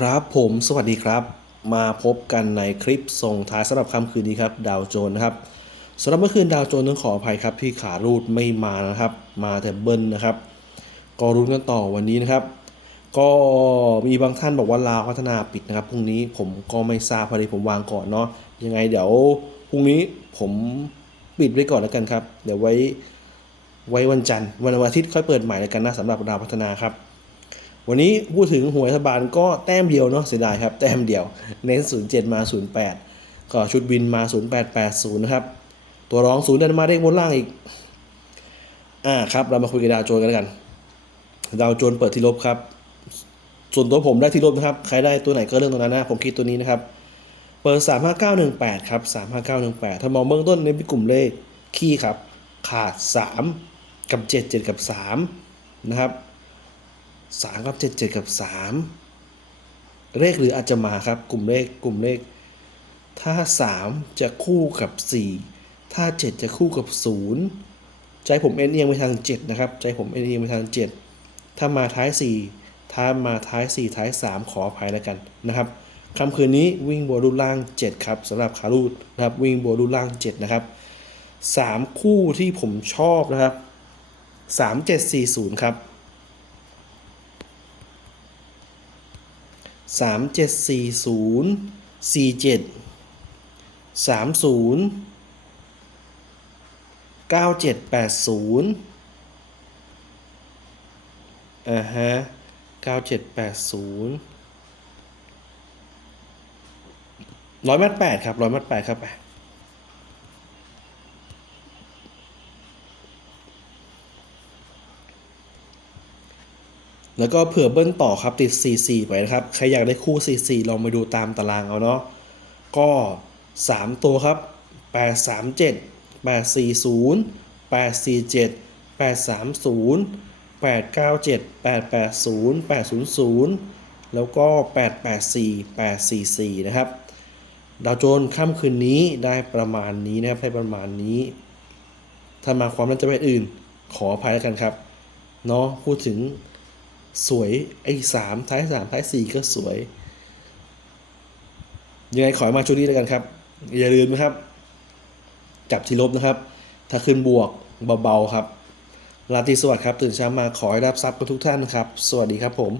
ครับผมสวัสดีครับ มาพบกันในคลิปส่งท้ายสำหรับค่ำคืนนี้ครับดาวโจนนะครับสำหรับเมื่อคืนดาวโจนต้องขออภัยครับที่ขารูดไม่มานะครับ มาแต่เบิ้ลนะครับ ก็รุ้นกันต่อวันนี้นะครับ ก็มีบางท่านบอกว่าลาวพัฒนาปิดนะครับพรุ่งนี้ผมก็ไม่ทราบพอดีผมวางก่อนเนาะยังไงเดี๋ยวพรุ่งนี้ผมปิดไว้ก่อนแล้วกันครับ เดี๋ยวไว้ไว้วันจันทร์วันอาทิตย์ค่อยเปิดใหม่แล้วกันนะสำหรับดาวพัฒนาครับ วันนี้พูดถึงหวยรัฐบาลก็แต้มเดียวเนาะเสียดายครับ แต้มเดียว เน้น 07 มา 08 ก็ชุดบินมา 0880 นะครับ ตัวรองศูนย์เดินมาเด้งบนล่างอีก อ่าครับ เรามาคุยกับดาวโจนกันแล้วกัน ดาวโจนเปิดที่ลบครับ ส่วนตัวผมได้ที่ลบนะครับ ใครได้ตัวไหนก็เรื่องตรงนั้นนะผมคิดตัวนี้นะครับ เปิด 35918 ครับ 35918 ถ้ามองเบื้องต้นในกลุ่มเลข ขี้ครับ ขาด 3 กับ 7 7 กับ 3 นะครับ สามกับเจ็ดเจ็ดกับสามเลขหรืออาจจะมาครับ กลุ่มเลขกลุ่มเลข ถ้าสามจะคู่กับสี่ถ้าเจ็ดจะคู่กับศูนย์ใจผมเอ็นเอียงไปทางเจ็ดนะครับ ใจผมเอ็นเอียงไปทางเจ็ดถ้ามาท้ายสี่ถ้ามาท้ายสี่ท้ายสามขออภัยแล้วกันนะครับคำคืนนี้วิ่งบัวรูล่างเจ็ดครับสำหรับขารูดนะครับวิ่งบัวรูล่างเจ็ดนะครับสามคู่ที่ผมชอบนะครับสามเจ็ดสี่ศูนย์ครับ สามเจ็ดสี่ศูนย์สี่เจ็ดสามศูนย์เก้าเจ็ดแปดศูนย์อ่าฮะเก้าเจ็ดแปดศูนย์ร้อยมัดแปดครับร้อยมัดแปดครับไป แล้วก็เผื่อเบิ้ลต่อครับติด 44 ไปนะครับ ใครอยากได้คู่ 44 ลองไปดูตามตารางเอาเนาะ ก็ 3 ตัวครับ 837 840 847 830 897 880 800 แล้วก็ 884 844 นะครับ ดาวโจนค่ำคืนนี้ได้ประมาณนี้นะครับได้ประมาณนี้ ถ้ามาความน่าจะเป็นอื่น ขออภัยแล้วกันครับ เนาะพูดถึง สวย ไอ้สามท้ายสามท้ายสี่ก็สวย ยังไงขอให้มาชุดนี้แล้วกันครับ อย่าลืมนะครับ จับที่ลบนะครับ ถ้าขึ้นบวกเบาๆครับ ราตรีสวัสดิ์ครับ ตื่นเช้ามาขอให้รับทรัพย์กับทุกท่านนะครับ สวัสดีครับผม